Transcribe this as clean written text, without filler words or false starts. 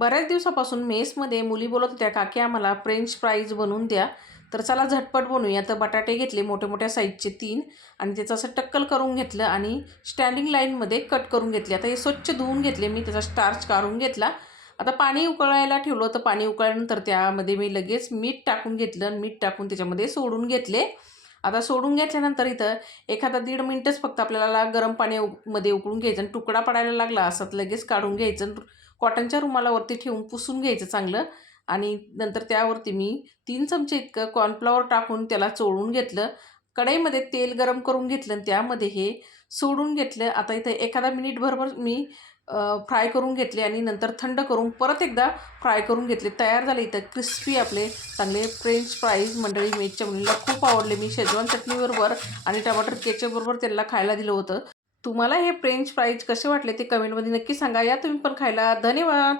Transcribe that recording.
बऱ्याच दिवसापासून मेसमध्ये मुली बोलत होत्या, "काकी आम्हाला फ्रेंच फ्राईज बनवून द्या." तर चला झटपट बनवूया. तर बटाटे घेतले मोठ्या-मोठ्या साईजचे 3 आणि त्याचं असं टक्कल करून घेतलं आणि स्टँडिंग लाईनमध्ये कट करून घेतले. आता हे स्वच्छ धुवून घेतले मी, त्याचा स्टार्च काढून घेतला. आता पाणी उकळायला ठेवलं होतं. पाणी उकळल्यानंतर त्यामध्ये मी लगेच मीठ टाकून घेतलं आणि मीठ टाकून त्याच्यामध्ये सोडून घेतले. आता सोडून घेतल्यानंतर इथं एखादा 1.5 मिनिटच फक्त आपल्याला गरम मध्ये उकळून घ्यायचं आणि तुकडा पडायला लागला असं लगेच काढून घ्यायचं. कॉटनच्या रुमालावरती ठेवून पुसून घ्यायचं चांगलं आणि नंतर त्यावरती मी 3 चमचे इतकं कॉर्नफ्लॉवर टाकून त्याला चोळून घेतलं. कढईमध्ये तेल गरम करून घेतलं आणि त्यामध्ये हे सोडून घेतलं. आता इथं एखादा मिनिटभर मी फ्राय करून घेतले आणि नंतर थंड करून परत एकदा फ्राय करून घेतले. तयार झाले इथं क्रिस्पी आपले चांगले फ्रेंच फ्राईज. मंडळी मेच्या मुलीला खूप आवडले. मी शेजवान चटणीबरोबर आणि टमाटर केचपबरोबर त्यांना खायला दिलं होतं. तुम्हाला हे फ्रेंच फ्राईज कसे वाटले ते कमेंटमध्ये नक्की सांगा. या तुम्ही पण खायला. धन्यवाद.